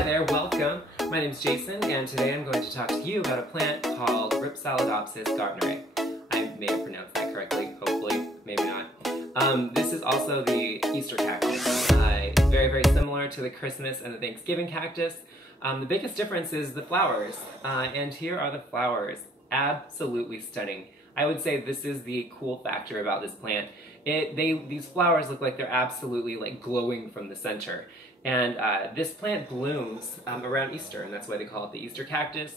Hi there, welcome. My name is Jason, and today I'm going to talk to you about a plant called Rhipsalidopsis gaertneri. I may have pronounced that correctly, hopefully, maybe not. This is also the Easter cactus. It's very similar to the Christmas and the Thanksgiving cactus. The biggest difference is the flowers, and here are the flowers. Absolutely stunning. I would say this is the cool factor about this plant. These flowers look like they're absolutely like glowing from the center. And this plant blooms around Easter, and that's why they call it the Easter cactus,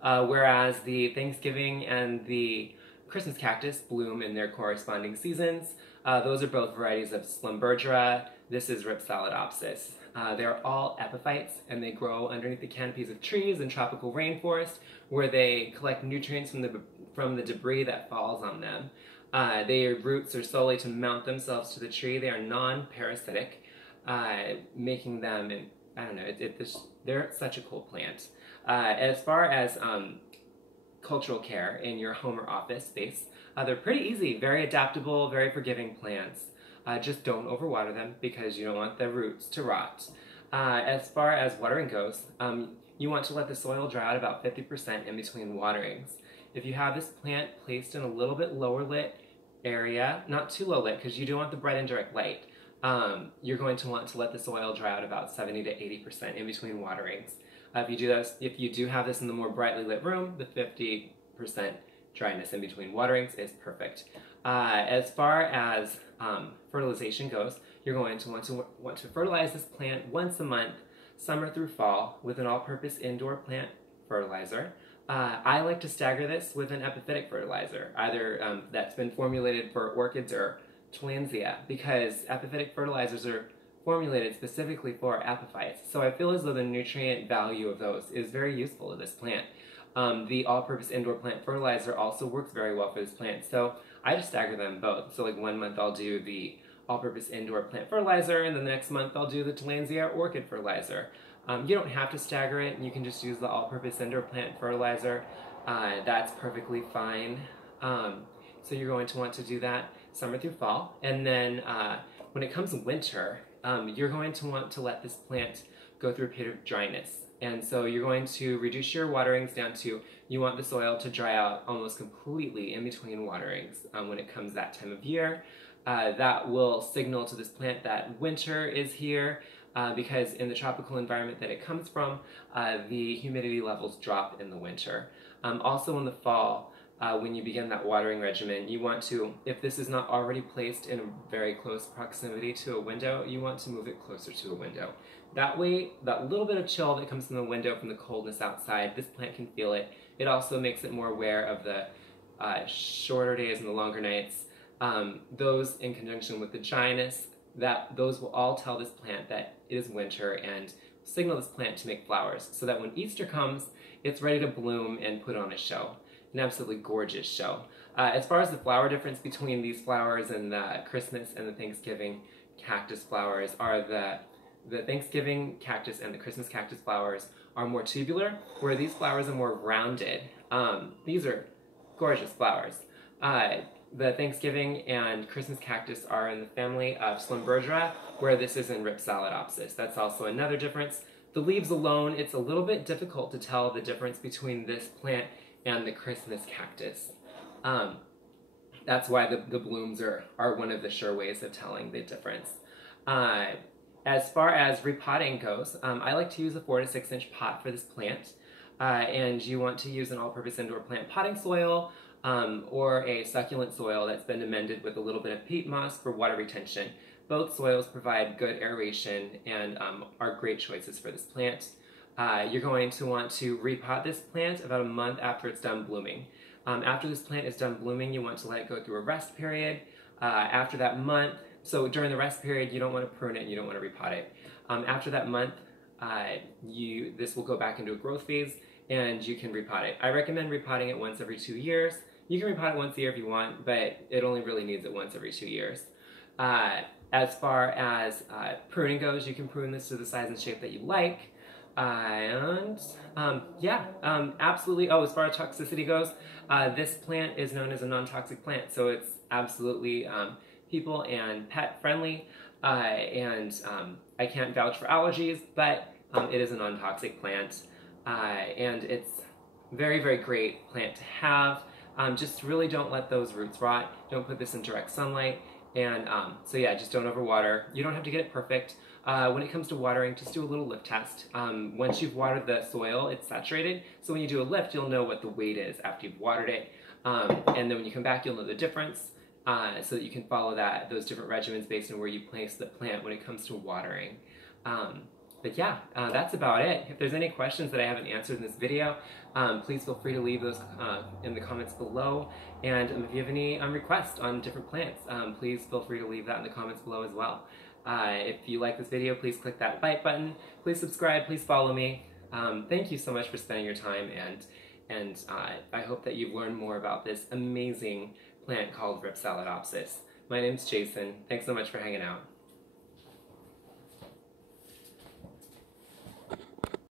whereas the Thanksgiving and the Christmas cactus bloom in their corresponding seasons. Those are both varieties of Sclerotinia. This is Rhipsalidopsis. They're all epiphytes, and they grow underneath the canopies of trees in tropical rainforest, where they collect nutrients from the debris that falls on them. Their roots are solely to mount themselves to the tree. They are non-parasitic, making them, I don't know, they're such a cool plant. As far as cultural care in your home or office space, they're pretty easy, very adaptable, very forgiving plants. Just don't overwater them because you don't want the roots to rot. As far as watering goes, you want to let the soil dry out about 50% in between waterings. If you have this plant placed in a little bit lower lit area, not too low lit because you don't want the bright and direct light, you're going to want to let the soil dry out about 70 to 80% in between waterings. If you do have this in the more brightly lit room, the 50% dryness in between waterings is perfect. As far as fertilization goes, you're going to want to fertilize this plant once a month, summer through fall, with an all-purpose indoor plant fertilizer. I like to stagger this with an epiphytic fertilizer, either that's been formulated for orchids or Tillandsia, because epiphytic fertilizers are formulated specifically for epiphytes. So I feel as though the nutrient value of those is very useful to this plant. The all-purpose indoor plant fertilizer also works very well for this plant, so I just stagger them both. So like 1 month I'll do the all-purpose indoor plant fertilizer, and then the next month I'll do the Tillandsia orchid fertilizer. You don't have to stagger it, you can just use the all-purpose indoor plant fertilizer. That's perfectly fine. So you're going to want to do that summer through fall, and then when it comes to winter, you're going to want to let this plant go through a period of dryness. And so you're going to reduce your waterings down to, you want the soil to dry out almost completely in between waterings when it comes that time of year. That will signal to this plant that winter is here, because in the tropical environment that it comes from, the humidity levels drop in the winter. Also in the fall, when you begin that watering regimen, you want to, if this is not already placed in a very close proximity to a window, you want to move it closer to a window. That way, that little bit of chill that comes from the window from the coldness outside, this plant can feel it. It also makes it more aware of the shorter days and the longer nights. Those in conjunction with the dryness, those will all tell this plant that it is winter and signal this plant to make flowers, so that when Easter comes, it's ready to bloom and put on a show. An absolutely gorgeous show. As far as the flower difference between these flowers and the Christmas and the Thanksgiving cactus flowers are the Thanksgiving cactus and the Christmas cactus flowers are more tubular, where these flowers are more rounded. These are gorgeous flowers. The Thanksgiving and Christmas cactus are in the family of Sclerotinia, where this is in Rhipsalidopsis. That's also another difference. The leaves alone, it's a little bit difficult to tell the difference between this plant and the Christmas cactus. That's why the blooms are one of the sure ways of telling the difference. As far as repotting goes, I like to use a 4 to 6 inch pot for this plant. And you want to use an all-purpose indoor plant potting soil, or a succulent soil that's been amended with a little bit of peat moss for water retention. Both soils provide good aeration and are great choices for this plant. You're going to want to repot this plant about a month after it's done blooming. After this plant is done blooming, you want to let it go through a rest period. After that month, so during the rest period, you don't want to prune it and you don't want to repot it. After that month, this will go back into a growth phase and you can repot it. I recommend repotting it once every 2 years. You can repot it once a year if you want, but it only really needs it once every 2 years. As far as pruning goes, you can prune this to the size and shape that you like. Absolutely. Oh, as far as toxicity goes, this plant is known as a non-toxic plant, so it's absolutely people and pet friendly, I can't vouch for allergies, but It is a non-toxic plant, and it's very, very great plant to have. Just really don't let those roots rot. Don't put this in direct sunlight. And so yeah, just don't overwater. You don't have to get it perfect. When it comes to watering, just do a little lift test. Once you've watered the soil, it's saturated. So when you do a lift, you'll know what the weight is after you've watered it. And then when you come back, you'll know the difference. So that you can follow those different regimens based on where you place the plant when it comes to watering. But yeah, that's about it. If there's any questions that I haven't answered in this video, please feel free to leave those in the comments below. And if you have any requests on different plants, please feel free to leave that in the comments below as well. If you like this video, please click that like button. Please subscribe. Please follow me. Thank you so much for spending your time, and I hope that you've learned more about this amazing plant called Rhipsalidopsis. My name's Jason. Thanks so much for hanging out.